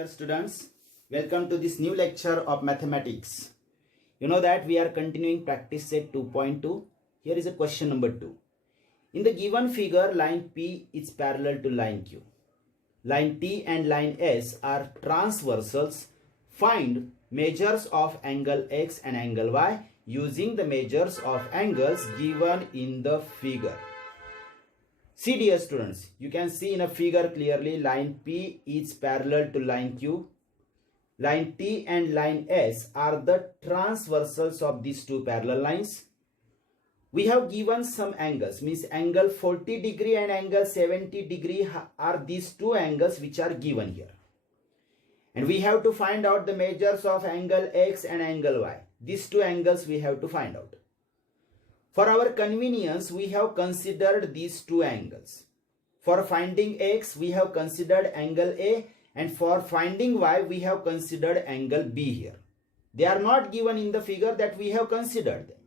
dear students. Welcome to this new lecture of mathematics. You know that we are continuing practice set 2.2. Here is a question number 2. In the given figure, line P is parallel to line Q. Line T and line S are transversals. Find measures of angle X and angle Y using the measures of angles given in the figure. See dear students, you can see in a figure clearly line P is parallel to line Q. Line T and line S are the transversals of these two parallel lines. We have given some angles, means angle 40 degree and angle 70 degree are these two angles which are given here. And we have to find out the measures of angle X and angle Y. These two angles we have to find out. For our convenience, we have considered these two angles. For finding X, we have considered angle A, and for finding Y, we have considered angle B here. They are not given in the figure, that we have considered them.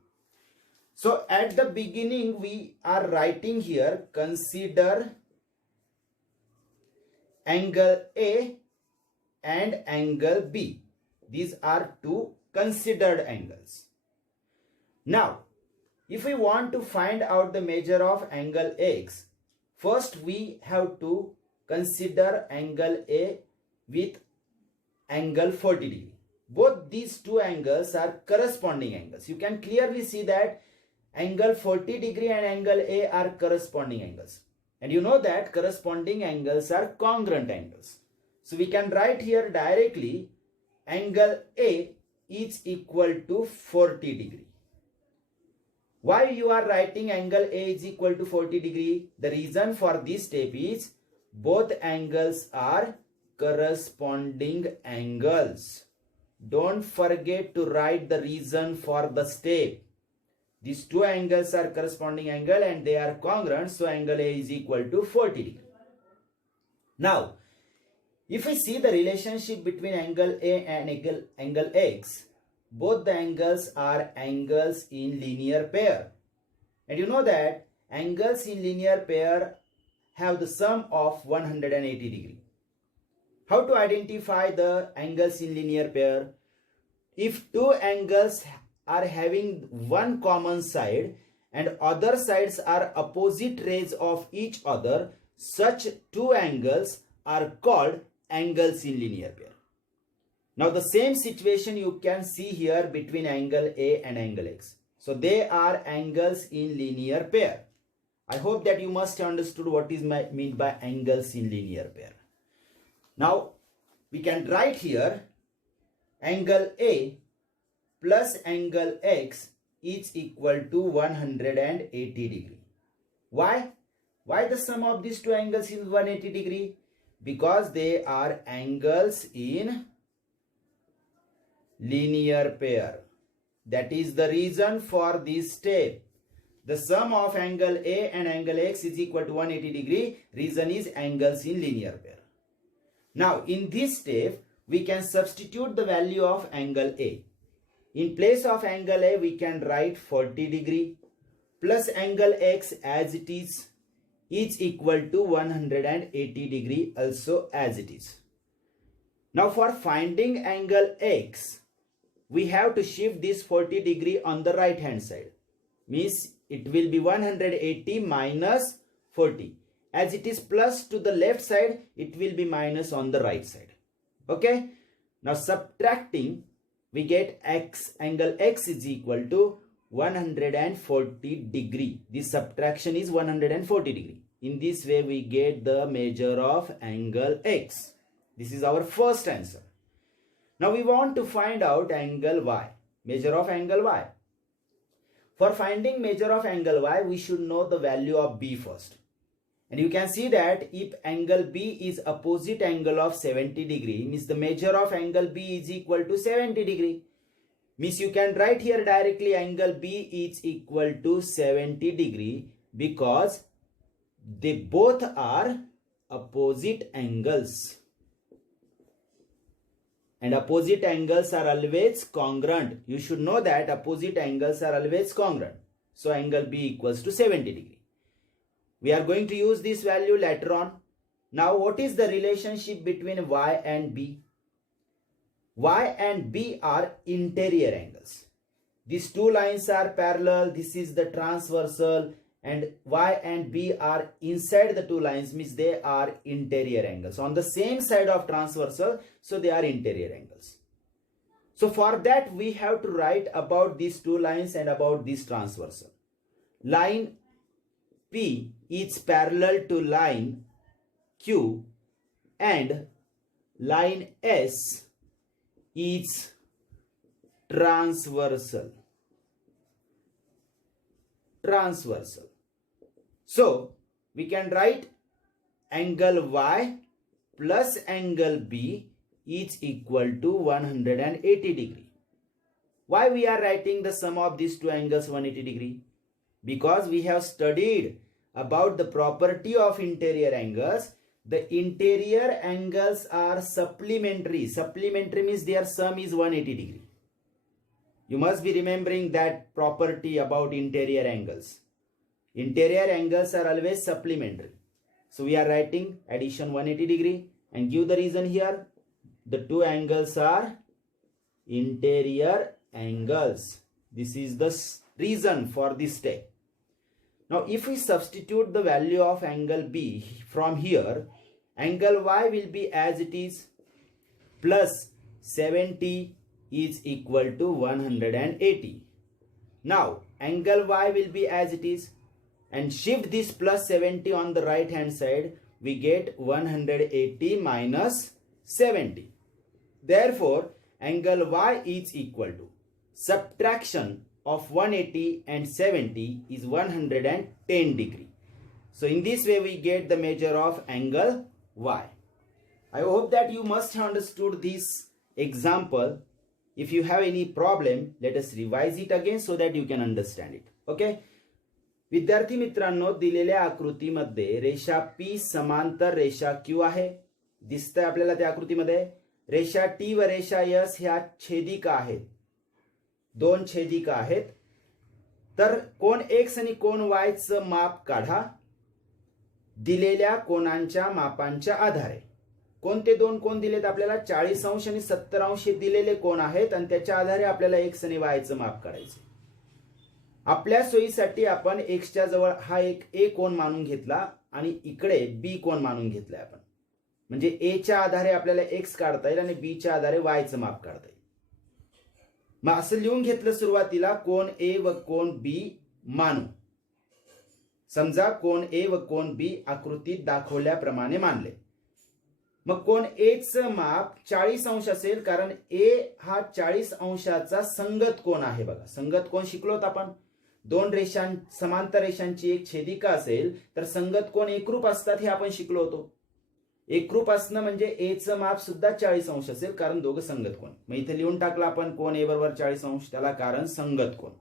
So at the beginning, we are writing here, consider angle A and angle B. These are two considered angles. Now, if we want to find out the measure of angle X, first we have to consider angle A with angle 40 degree. Both these two angles are corresponding angles. You can clearly see that angle 40 degree and angle A are corresponding angles. And you know that corresponding angles are congruent angles. So we can write here directly angle A is equal to 40 degree. Why you are writing angle A is equal to 40 degree? The reason for this step is both angles are corresponding angles. Don't forget to write the reason for the step. These two angles are corresponding angle and they are congruent, so angle A is equal to 40 degree. Now, if we see the relationship between angle A and angle X, both the angles are angles in linear pair. And you know that angles in linear pair have the sum of 180 degree. How to identify the angles in linear pair? If two angles are having one common side and other sides are opposite rays of each other, such two angles are called angles in linear pair. Now the same situation you can see here between angle A and angle X. So they are angles in linear pair. I hope that you must have understood what is meant by angles in linear pair. Now we can write here angle A plus angle X is equal to 180 degree. Why? Why the sum of these two angles is 180 degree? Because they are angles in linear pair. That is the reason for this step. The sum of angle A and angle X is equal to 180 degree. Reason is angles in linear pair. Now in this step, we can substitute the value of angle A. In place of angle A, we can write 40 degree plus angle X as it is equal to 180 degree also as it is. Now for finding angle X, we have to shift this 40 degree on the right hand side. Means it will be 180 minus 40. As it is plus to the left side, it will be minus on the right side. Okay. Now subtracting, we get angle X is equal to 140 degree. This subtraction is 140 degree. In this way, we get the measure of angle X. This is our first answer. Now we want to find out angle Y, measure of angle Y. For finding measure of angle Y, we should know the value of B first. And you can see that if angle B is opposite angle of 70 degree, means the measure of angle B is equal to 70 degree. Means you can write here directly angle B is equal to 70 degree because they both are opposite angles. And opposite angles are always congruent. You should know that opposite angles are always congruent. So angle B equals to 70 degree. We are going to use this value later on. Now what is the relationship between Y and B? Y and B are interior angles. These two lines are parallel, this is the transversal, and Y and B are inside the two lines, means they are interior angles. On the same side of transversal, so they are interior angles. So for that we have to write about these two lines and about this transversal. Line P is parallel to line Q and line S is transversal. So we can write angle Y plus angle B is equal to 180 degree. Why we are writing the sum of these two angles 180 degree? Because we have studied about the property of interior angles. The interior angles are supplementary. Supplementary means their sum is 180 degree. You must be remembering that property about interior angles. Interior angles are always supplementary. So we are writing addition 180 degree and give the reason here. The two angles are interior angles. This is the reason for this step. Now if we substitute the value of angle B from here, angle Y will be as it is, plus 70 is equal to 180. Now angle Y will be as it is, and shift this plus 70 on the right hand side, we get 180 minus 70. Therefore angle Y is equal to subtraction of 180 and 70 is 110 degree. So in this way we get the measure of angle Y. I hope that you must have understood this example. If you have any problem, let us revise it again so that you can understand it. Okay. विद्यार्थी मित्रांनो, दिलेल्या आकृतीमध्ये रेषा P समांतर रेषा Q आहे. दिसतंय आपल्याला त्या आकृतीमध्ये. रेषा T व रेषा S ह्या छेदिका आहेत. दोन छेदिका आहेत. तर कोन X आणि कोन Y चं माप काढा दिलेल्या कोनांच्या मापांच्या आधारे. कोणते दोन कोन दिलेत आपल्याला? 40 अंश आणि 70 अंश दिलेले कोन आहेत आणि त्याच्या आधारे आपल्याला X आणि Y चं माप काढायचं. आपल्या सोयीसाठी आपण X च्या जवळ हा एक A कोन मानून घेतला आणि इकडे B कोन मानून घेतलाय आपण. म्हणजे A च्या आधारे आपल्याला X काढता येईल आणि B च्या आधारे Y चं माप काढता येईल. मग असं लिहून घेतलं सुरुवातीला, कोन A व कोन B मानू. समजा कोन A व कोन B आकृतीत दाखवल्याप्रमाणे मानले. मग कोन A चं माप 40 अंश असेल, कारण A हा 40 अंशाचा संगत कोन आहे. बघा, संगत कोन शिकलोत आपण. दोन रेषां समांतर रेषांची एक छेदिका असेल तर संगत कोन एकरूप असतात हे आपण शिकलो होतो. एकरूप असणं म्हणजे A चं माप सुद्धा 40 अंश असेल, कारण दोघं संगत कोन. मग इथे लिहून टाकला आपण कोन A बरोबर 40 अंश, त्याला कारण संगत कोन.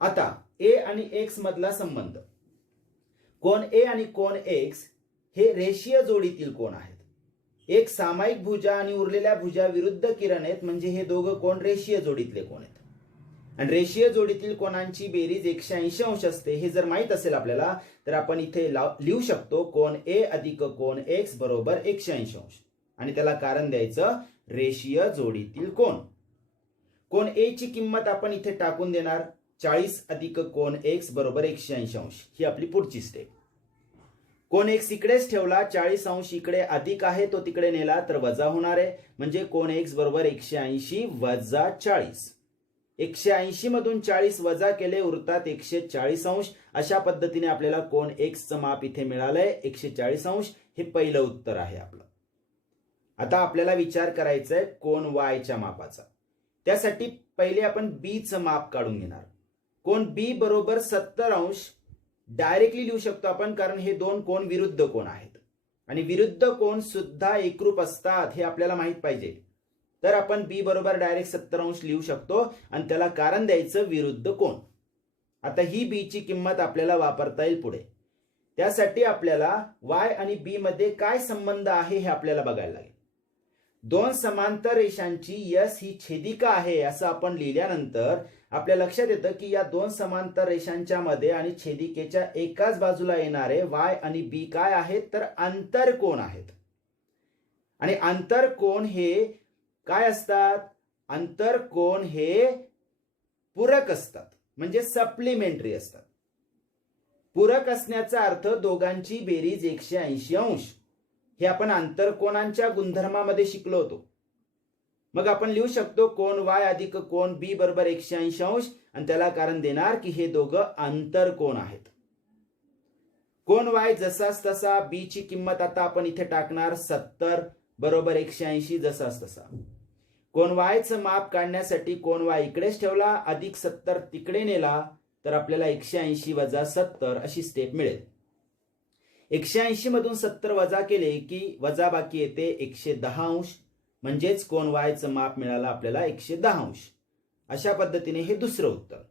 आता A आणि X मधला संबंध. कोन A आणि कोन X हे रेषीय जोडीतील कोन आहेत. एक सामायिक भुजा आणि उरलेल्या भुजा विरुद्ध किरण आहेत, म्हणजे हे दोघं कोन रेषीय जोडीतले कोन आहेत. आणि रेषीय जोडीतील कोनांची बेरीज 180 अंश असते. हे जर माहित असेल आपल्याला तर आपण इथे लिहू शकतो कोन A अधिक कोन X बरोबर 180 अंश, आणि त्याला कारण द्यायचं रेषीय जोडीतील कोन. कोन A ची किंमत आपण इथे टाकून देणार. 40 अधिक कोन X बरोबर 180 अंश. ही आपली पुढची स्टेप. कोन X इकडेच ठेवला, 40 अंश इकडे अधिक आहे तो तिकडे नेला तर वजा होणार आहे. म्हणजे कोन X बरोबर 180 वजा 40. 180 मधून 40 वजा केले, उरतात 140 अंश. अशा पद्धतीने आपल्याला कोन X चं माप इथे मिळालंय 140 अंश. हे पहिलं उत्तर आहे आपलं. आता आपल्याला विचार करायचा आहे कोन Y च्या मापाचा. त्यासाठी पहिले आपण B चं माप काढून घेणार. कोन B बरोबर 70 अंश डायरेक्टली लिहू शकतो आपण, कारण हे दोन कोन विरुद्ध कोन आहेत आणि विरुद्ध कोन सुद्धा एकरूप असतात हे आपल्याला माहित पाहिजे. तर आपण B बरोबर डायरेक्ट 70 अंश लिहू शकतो आणि त्याला कारण द्यायचं विरुद्ध कोन. आता ही B ची किंमत आपल्याला वापरता येईल पुढे. त्यासाठी आपल्याला Y आणि B मध्ये काय संबंध आहे हे आपल्याला बघायला लागेल. दोन समांतर रेषांची S ही छेदिका आहे असं आपण लिहिल्यानंतर आपल्या लक्षात येतं की या दोन समांतर रेषांच्या मध्ये आणि छेदिकेच्या एकाच बाजूला येणारे y आणि b काय आहेत तर आंतरकोन आहेत. आणि आंतरकोन हे काय असतात? आंतरकोन हे पूरक असतात, म्हणजे सप्लिमेंटरी असतात. पूरक असण्याचा अर्थ दोघांची बेरीज 180 अंश. हे आपण आंतरकोनांच्या गुणधर्मामध्ये शिकलो होतो. मग आपण लिहू शकतो कोन y अधिक कोन b बरोबर 180 अंश, आणि त्याला कारण देणार की हे दोघं आंतरकोन आहेत. कोन y जसाच तसा, b ची किंमत आता आपण इथे टाकणार 70 बरोबर 180 जसाच तसा. कोन y चं माप काढण्यासाठी कोन y इकडेच ठेवला, अधिक 70 तिकडे नेला, तर आपल्याला 180 वजा 70 अशी स्टेप मिळेल. 180 मधून 70 वजा केले की वजा बाकी येते 110 अंश, म्हणजेच कोन y चं माप मिळालं आपल्याला 110 अंश. अशा पद्धतीने हे दुसरं उत्तर.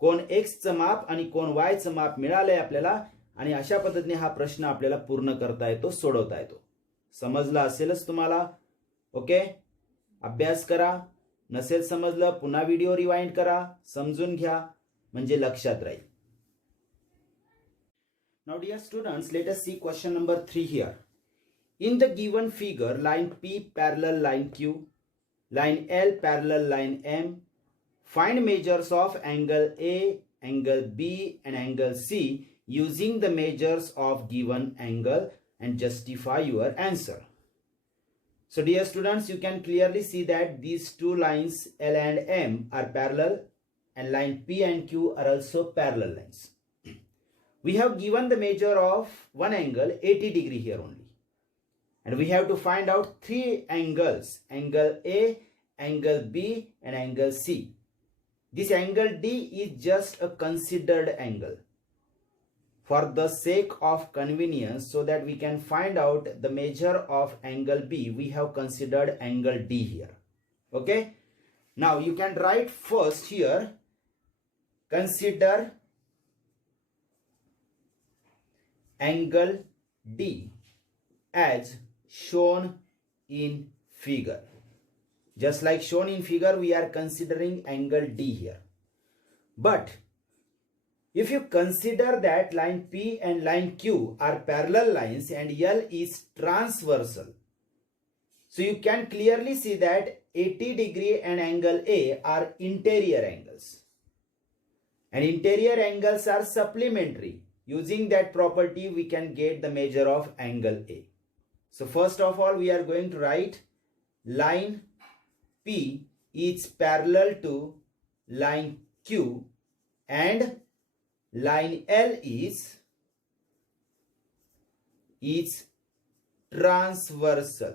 कोन x चं माप आणि कोन y चं माप मिळालंय आपल्याला, आणि अशा पद्धतीने हा प्रश्न आपल्याला पूर्ण करता येतो, सोडवता येतो. समजलं असेलच तुम्हाला? ओके, अभ्यास करा. नसेल समजलं पुन्हा व्हिडिओ रिवाइंड करा, समजून घ्या, म्हणजे लक्षात राहील. Now dear students, let us see question number 3 here. In the given figure, line P parallel line Q, line L parallel line M, find measures of angle A, angle B and angle C using the measures of given angle and justify your answer. So dear students, you can clearly see that these two lines L and M are parallel, and line P and Q are also parallel lines. We have given the measure of one angle 80 degree here only, and we have to find out three angles, angle A, angle B and angle C. This angle D is just a considered angle. For the sake of convenience, so that we can find out the measure of angle B, we have considered angle D here. Okay, now you can write first here, consider angle D as shown in figure. Just like shown in figure, we are considering angle D here. But if you consider that line P and line Q are parallel lines and L is transversal, so you can clearly see that 80 degree and angle A are interior angles, and interior angles are supplementary. Using that property, we can get the measure of angle A. So first of all, we are going to write line P is parallel to line Q and line L is transversal.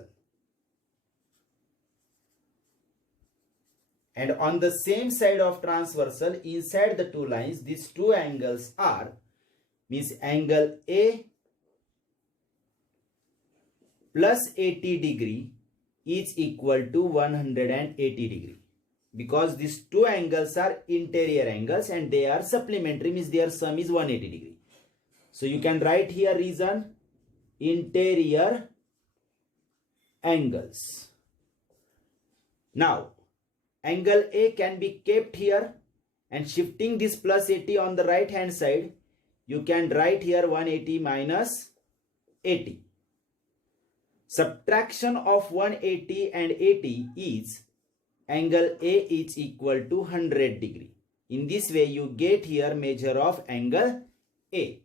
And on the same side of transversal, inside the two lines, these two angles are, means angle A plus 80 degree is equal to 180 degree, because these two angles are interior angles and they are supplementary, means their sum is 180 degree. So you can write here reason, interior angles. Now angle A can be kept here, and shifting this plus 80 on the right hand side, you can write here 180 minus 80. Subtraction of 180 and 80 is angle A is equal to 100 degree. In this way you get here measure of angle A.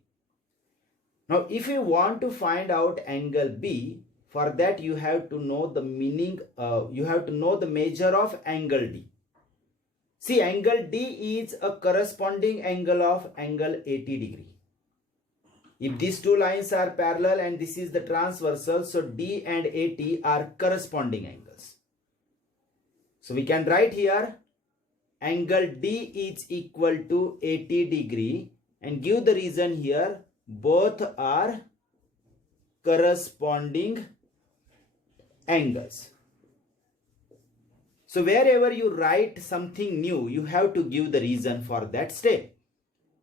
Now if you want to find out angle B, for that you have to know the meaning, you have to know the measure of angle D. See, angle D is a corresponding angle of angle 80 degree. If these two lines are parallel and this is the transversal, so D and 80 are corresponding angles. So we can write here angle D is equal to 80 degree and give the reason here, both are corresponding angles. So wherever you write something new, you have to give the reason for that step.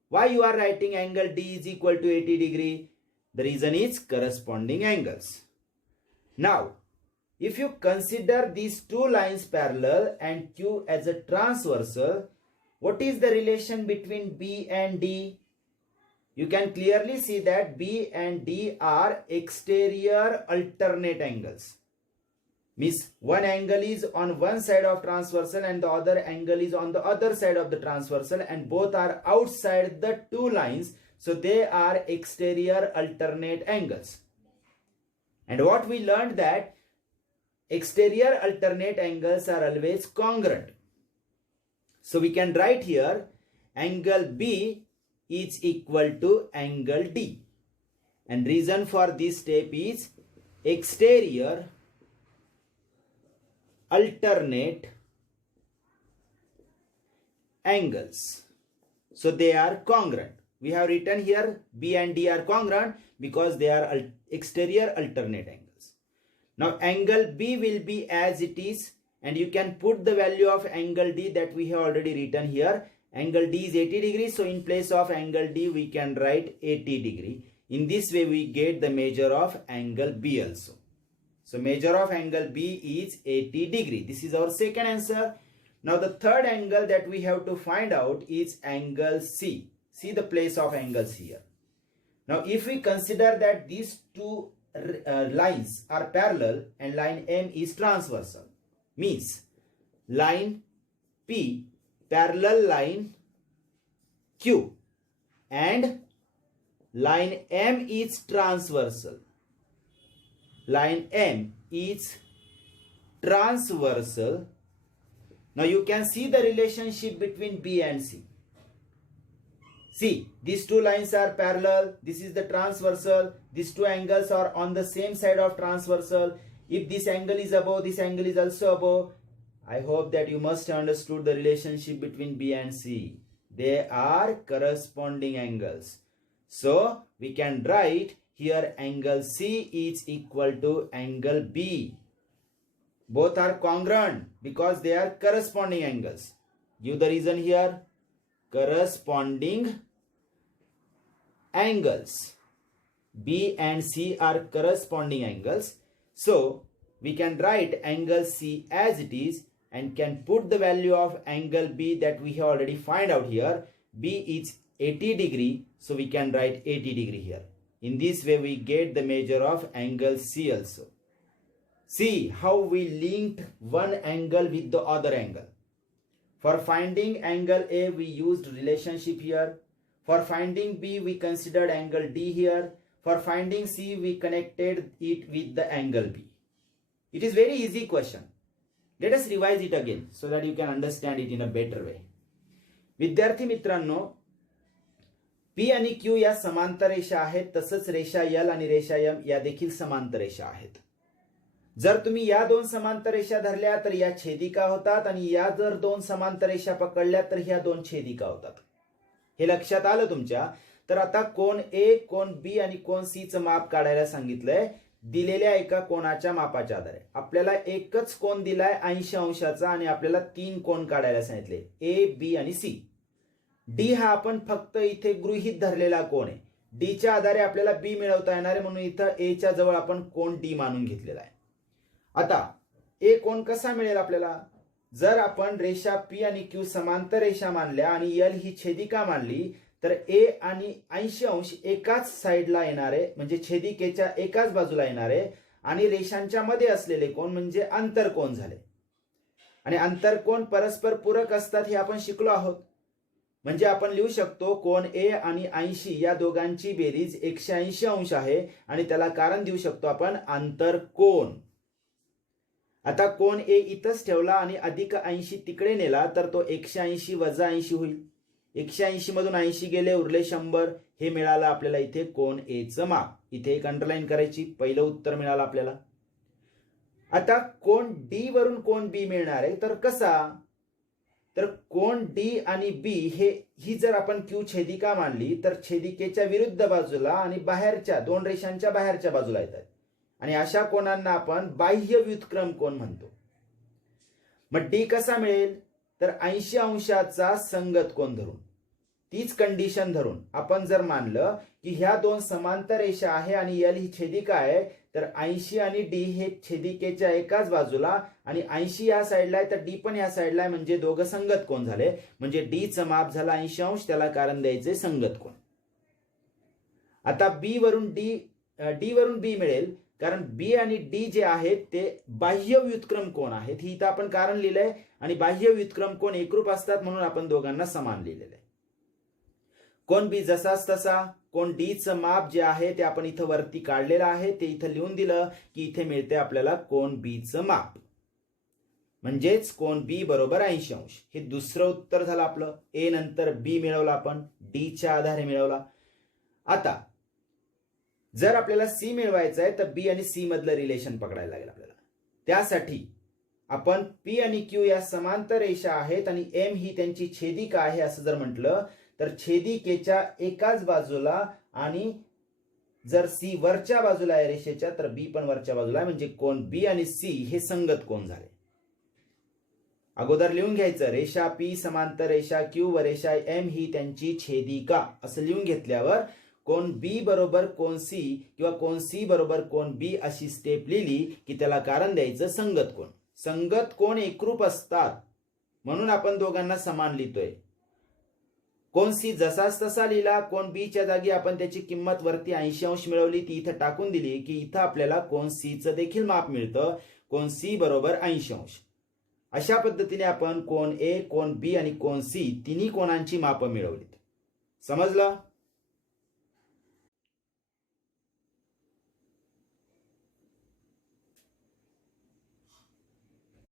Why you are writing angle D is equal to 80 degree? The reason is corresponding angles. Now, if you consider these two lines parallel and Q as a transversal, What is the relation between B and D? You can clearly see that B and D are exterior alternate angles. Means one angle is on one side of transversal and the other angle is on the other side of the transversal, and both are outside the two lines. So they are exterior alternate angles. And what we learned that exterior alternate angles are always congruent. So we can write here angle B is equal to angle D. And reason for this step is exterior alternate angles. So they are congruent. We have written here B and D are congruent because they are exterior alternate angles. Now angle B will be as it is, and you can put the value of angle D that we have already written here. Angle D is 80 degrees, so in place of angle D we can write 80 degree. In this way we get the measure of angle B also. So measure of angle B is 80 degree. This is our second answer. Now the third angle that we have to find out is angle C. See the place of angles here. Now if we consider that these two lines are parallel and line M is transversal, means line P parallel line Q and line M is transversal. Line M is transversal. Now you can see the relationship between B and C. See, these two lines are parallel. This is the transversal. These two angles are on the same side of transversal. If this angle is above, this angle is also above. I hope that you must have understood the relationship between B and C. They are corresponding angles. So we can write here angle C is equal to angle B. Both are congruent because they are corresponding angles. Give the reason here. Corresponding angles. B and C are corresponding angles. So we can write angle C as it is and can put the value of angle B that we have already find out here. B is 80 degree, so we can write 80 degree here. In this way we get the measure of angle C also. See how we linked one angle with the other angle. For finding angle A we used relationship here. For finding B we considered angle D here. For finding C we connected it with the angle B. It is very easy question. Let us revise it again so that you can understand it in a better way. विद्यार्थी मित्रांनो, P आणि Q या समांतर रेषा आहेत, तसंच रेषा L आणि रेषा M या देखील समांतर रेषा आहेत. जर तुम्ही या दोन समांतर रेषा धरल्या तर या छेदिका होतात आणि या जर दोन समांतर रेषा पकडल्या तर ह्या दोन छेदिका होतात. हे लक्षात आलं तुमच्या? तर आता कोन A, कोन B आणि कोन C चं माप काढायला सांगितलंय दिलेल्या एका कोनाच्या मापाच्या आधारे. आपल्याला एकच कोन दिलाय 80 अंशाचा आणि आपल्याला तीन कोन काढायला सांगितले A, B आणि C. D हा आपण फक्त इथे गृहीत धरलेला कोन आहे. D च्या आधारे आपल्याला B मिळवता येणार आहे म्हणून इथं A च्या जवळ आपण कोन D मानून घेतलेला आहे. आता A कोन कसा मिळेल आपल्याला? जर आपण रेषा P आणि Q समांतर रेषा मानल्या आणि L ही छेदिका मानली तर A आणि 80 अंश एकाच साइडला येणार आहे, म्हणजे छेदिकेच्या एकाच बाजूला येणार आहे आणि रेषांच्या मध्ये असलेले कोन म्हणजे आंतरकोन झाले. आणि आंतरकोन परस्पर पूरक असतात हे आपण शिकलो आहोत. म्हणजे आपण लिहू शकतो कोन A आणि 80 या दोघांची बेरीज 180 अंश आहे आणि त्याला कारण देऊ शकतो आपण आंतरकोन. आता कोन A इथंच ठेवला आणि अधिक 80 तिकडे नेला तर तो 180 वजा 80 होईल. 180 मधून 80 गेले उरले 100. हे मिळालं आपल्याला इथे कोन A चं माप. इथे एक अंडरलाईन करायची. पहिलं उत्तर मिळालं आपल्याला. आता कोन D वरून कोन B मिळणार आहे तर कसा? तर कोन D आणि B ही जर आपण Q छेदिका मानली तर छेदिकेच्या विरुद्ध बाजूला आणि बाहेरच्या दोन रेषांच्या बाहेरच्या बाजूला येतात आणि अशा कोनांना आपण बाह्य व्युत्क्रम कोन म्हणतो. मग D कसा मिळेल? तर 80 अंशाचा संगत कोन धरून, तीच कंडिशन धरून आपण जर मानलं की ह्या दोन समांतर रेषा आहे आणि L ही छेदिका आहे तर 80 आणि डी हे छेदिकेच्या एकाच बाजूला आणि 80 या साईडला आहे तर डी पण या साईडला आहे, म्हणजे दोघं संगत कोण झाले. म्हणजे डी चं माप झालं 80 अंश, त्याला कारण द्यायचे संगत कोण. आता डी वरून बी मिळेल, कारण बी आणि डी जे आहेत ते बाह्य व्युत्क्रम कोण आहेत. ही इथं आपण कारण लिहिलंय आणि बाह्य व्युत्क्रम कोण एकरूप असतात म्हणून आपण दोघांना समान लिहिलेलं आहे. कोण बी जसाच तसा, कोण डी चं माप जे आहे ते आपण इथं वरती काढलेलं आहे, ते इथं लिहून दिलं की इथे मिळते आपल्याला कोण बी चं माप, म्हणजेच कोण बी बरोबर 80 अंश. हे दुसरं उत्तर झालं आपलं. ए नंतर बी मिळवला आपण, डी च्या आधारे मिळवला. आता जर आपल्याला सी मिळवायचं आहे तर बी आणि सी मधलं रिलेशन पकडायला लागेल आपल्याला. त्यासाठी आपण पी आणि क्यू या समांतर रेषा आहेत आणि एम ही त्यांची छेदिका आहे असं जर म्हटलं तर छेदिकेच्या एकाच बाजूला आणि जर सी वरच्या बाजूला आहे रेषेच्या तर बी पण वरच्या बाजूला आहे, म्हणजे कोण बी आणि सी हे संगत कोण झाले. अगोदर लिहून घ्यायचं, रेषा पी समांतर रेषा क्यू व रेषा एम ही त्यांची छेदिका असं लिहून घेतल्यावर कोण बी बरोबर कोण सी किंवा कोण सी बरोबर कोण बी अशी स्टेप लिहिली की त्याला कारण द्यायचं संगत कोण. संगत कोण एकरूप असतात म्हणून आपण दोघांना समान लिहितोय. कोण सी जसाच तसा लिहिला, कोण बी च्या जागी आपण त्याची किंमत वरती 80 अंश मिळवली, ती इथं टाकून दिली की इथं आपल्याला कोण सी चं देखील माप मिळतं. कोण सी बरोबर 80 अंश. अशा पद्धतीने आपण कोण ए, कोण बी आणि कोण सी तिन्ही कोणांची माप मिळवलीत. समजलं?